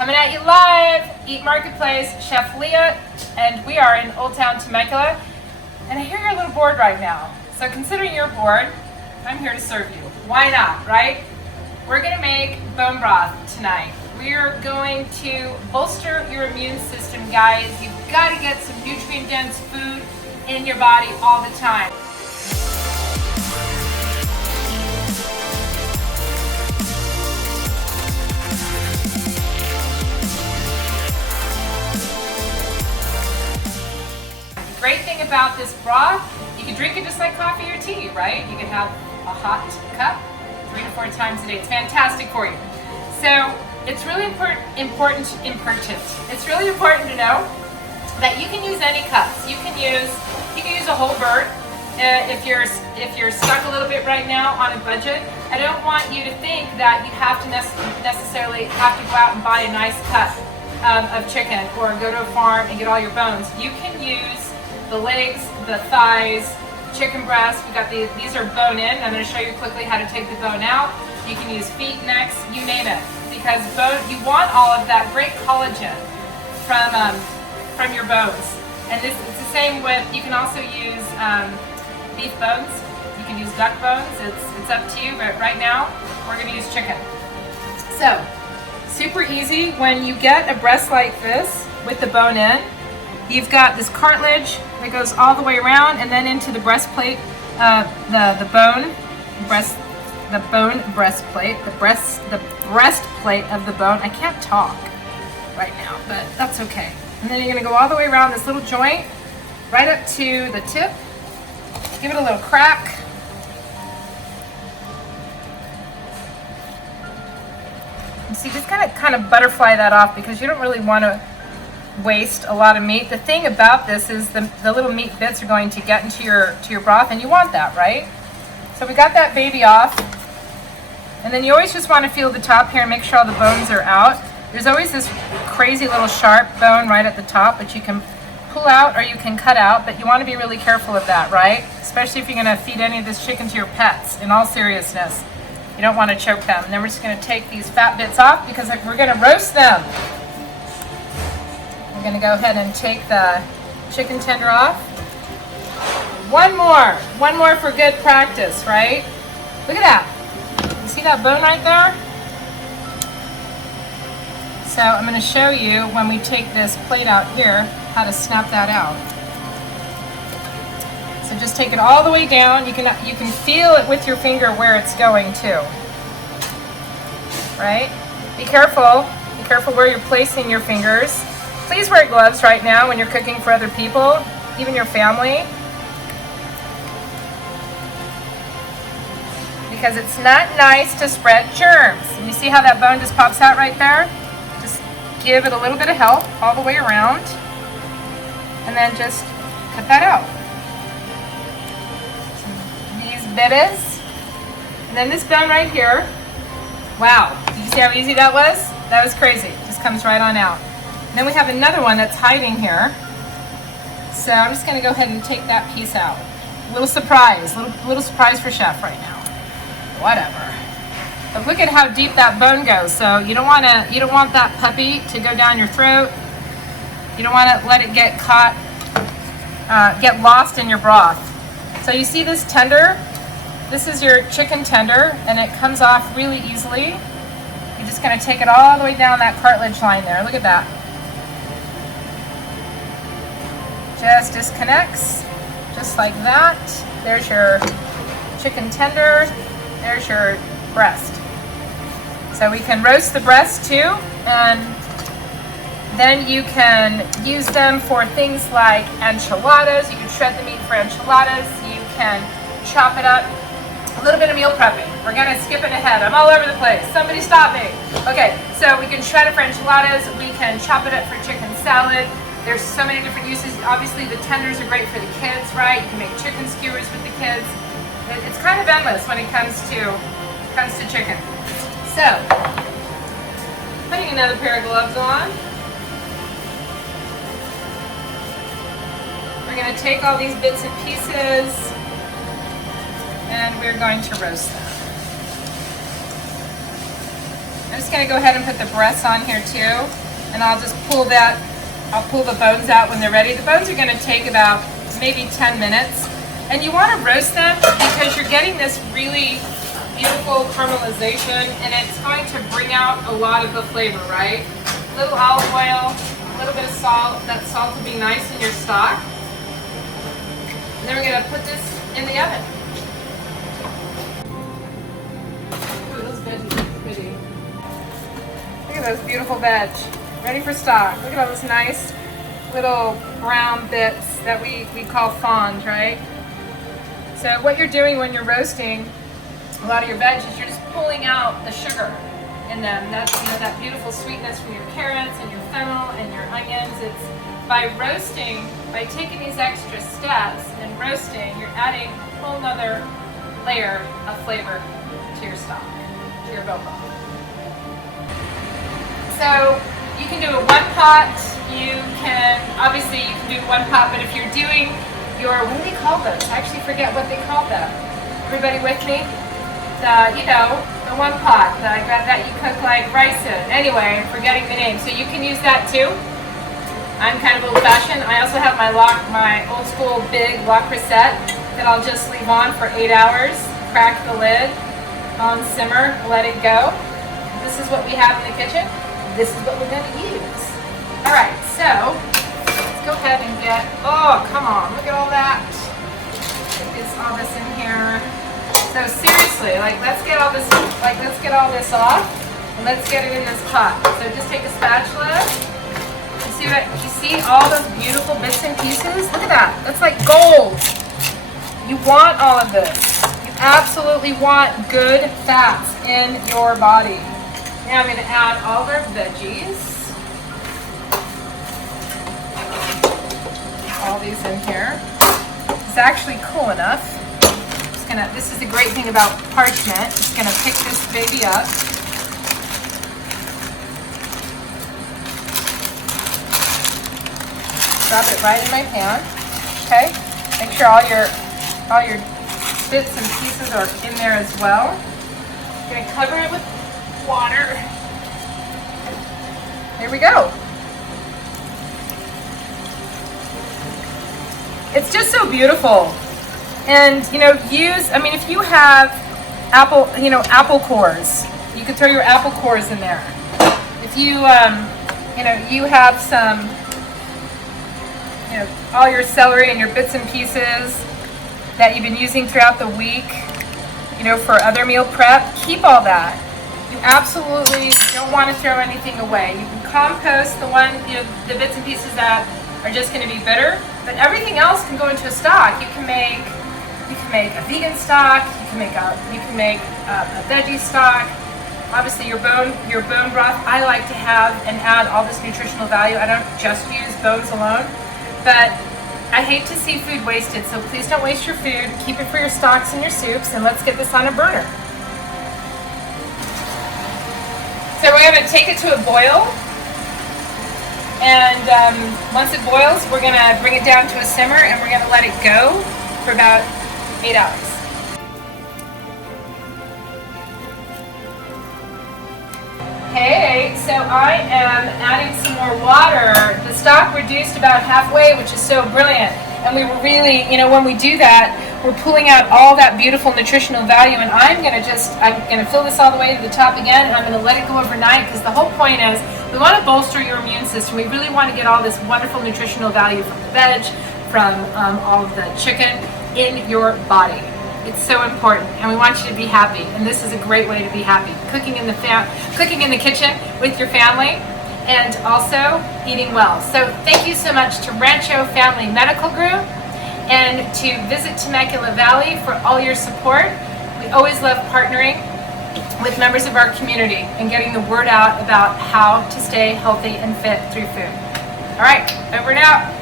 Coming at you live, Eat Marketplace, Chef Leah, and we are in Old Town Temecula. And I hear you're a little bored right now. So considering you're bored, I'm here to serve you. Why not, right? We're gonna make bone broth tonight. We're going to bolster your immune system, guys. You've gotta get some nutrient-dense food in your body all the time. The great thing about this broth, you can drink it just like coffee or tea, right? You can have a hot cup 3 to 4 times a day. It's fantastic for you. So it's really important to know that you can use any cups. You can use a whole bird if you're stuck a little bit right now on a budget. I don't want you to think that you have to necessarily have to go out and buy a nice cut of chicken or go to a farm and get all your bones. You can use the legs, the thighs, chicken breast. We got these are bone in. I'm going to show you quickly how to take the bone out. You can use feet, necks, you name it, because bone, you want all of that great collagen from your bones. And it's the same with, you can also use beef bones. You can use duck bones. It's up to you, but right now we're going to use chicken. So super easy. When you get a breast like this with the bone in, you've got this cartilage that goes all the way around and then into the breastplate, the breastplate of the bone. I can't talk right now, but that's okay. And then you're gonna go all the way around this little joint, right up to the tip. Give it a little crack. You see, just kind of butterfly that off because you don't really want to waste a lot of meat. The thing about this is the little meat bits are going to get into your broth, and you want that, right? So we got that baby off, and then you always just want to feel the top here and make sure all the bones are out. There's always this crazy little sharp bone right at the top that you can pull out or you can cut out, but you want to be really careful of that, right? Especially if you're going to feed any of this chicken to your pets. In all seriousness, you don't want to choke them. And then we're just going to take these fat bits off because we're going to roast them. I'm going to go ahead and take the chicken tender off. One more for good practice, right? Look at that. You see that bone right there? So I'm going to show you when we take this plate out here how to snap that out. So just take it all the way down. You can feel it with your finger where it's going to. Right? Be careful. Be careful where you're placing your fingers. Please wear gloves right now when you're cooking for other people, even your family. Because it's not nice to spread germs. And you see how that bone just pops out right there? Just give it a little bit of help all the way around. And then just cut that out. These bits. And then this bone right here. Wow, did you see how easy that was? That was crazy. It just comes right on out. And then we have another one that's hiding here. So I'm just gonna go ahead and take that piece out. Little surprise for Chef right now. Whatever. But look at how deep that bone goes. So you don't want that puppy to go down your throat. You don't want to let it get caught, get lost in your broth. So you see this tender? This is your chicken tender, and it comes off really easily. You're just going to take it all the way down that cartilage line there. Look at that. Just disconnects, just like that. There's your chicken tender. There's your breast. So we can roast the breast too, and then you can use them for things like enchiladas. You can shred the meat for enchiladas. You can chop it up. A little bit of meal prepping. We're gonna skip it ahead. I'm all over the place. Somebody stop me. Okay, so we can shred it for enchiladas. We can chop it up for chicken salad. There's so many different uses. Obviously the tenders are great for the kids, right? You can make chicken skewers with the kids. It's kind of endless when it comes to chicken. So, putting another pair of gloves on. We're going to take all these bits and pieces and we're going to roast them. I'm just gonna go ahead and put the breasts on here too, and I'll just pull the bones out when they're ready. The bones are gonna take about maybe 10 minutes. And you wanna roast them because you're getting this really beautiful caramelization, and it's going to bring out a lot of the flavor, right? A little olive oil, a little bit of salt. That salt will be nice in your stock. And then we're gonna put this in the oven. Ooh, those veggies are pretty. Look at those beautiful veg. Ready for stock. Look at all those nice little brown bits that we call fawns, right? So what you're doing when you're roasting a lot of your veg is you're just pulling out the sugar in them. That's, you know, that beautiful sweetness from your carrots and your fennel and your onions. It's by roasting, by taking these extra steps and roasting, you're adding a whole nother layer of flavor to your stock, to your bone broth. So you can do it one pot. Obviously you can do one pot, but if you're doing your, what do they call those? I actually forget what they call them. Everybody with me? The one pot that you cook like rice in. Anyway, I'm forgetting the name. So you can use that too. I'm kind of old fashioned. I also have my old school big La Crusette that I'll just leave on for 8 hours, crack the lid, on simmer, let it go. This is what we have in the kitchen. This is what we're gonna use. All right, so let's go ahead and get, oh, come on, look at all that. Get all this in here. So seriously, let's get all this off, and let's get it in this pot. So just take a spatula. You see all those beautiful bits and pieces? Look at that, that's like gold. You want all of this. You absolutely want good fats in your body. Now I'm gonna add all of our veggies. All these in here. It's actually cool enough. This is the great thing about parchment. Just gonna pick this baby up. Drop it right in my pan. Okay. Make sure all your bits and pieces are in there as well. I'm gonna cover it with water. Here we go. It's just so beautiful. And if you have apple cores, you could throw your apple cores in there. If you you have some, all your celery and your bits and pieces that you've been using throughout the week, for other meal prep, keep all that. You absolutely don't want to throw anything away. You can compost the bits and pieces that are just going to be bitter, but everything else can go into a stock. You can make a vegan stock. You can make a veggie stock. Obviously, your bone broth. I like to have and add all this nutritional value. I don't just use bones alone, but I hate to see food wasted. So please don't waste your food. Keep it for your stocks and your soups, and let's get this on a burner. So we're going to take it to a boil. And once it boils, we're going to bring it down to a simmer, and we're going to let it go for about 8 hours. Okay, so I am adding some more water. The stock reduced about halfway, which is so brilliant. And we were really, when we do that, we're pulling out all that beautiful nutritional value. And I'm going to fill this all the way to the top again, and I'm going to let it go overnight, because the whole point is we want to bolster your immune system. We really want to get all this wonderful nutritional value from the veg, from all of the chicken in your body. It's so important, and we want you to be happy. And this is a great way to be happy. Cooking in the kitchen with your family, and also eating well. So thank you so much to Rancho Family Medical Group and to Visit Temecula Valley for all your support. We always love partnering with members of our community and getting the word out about how to stay healthy and fit through food. All right, over and out.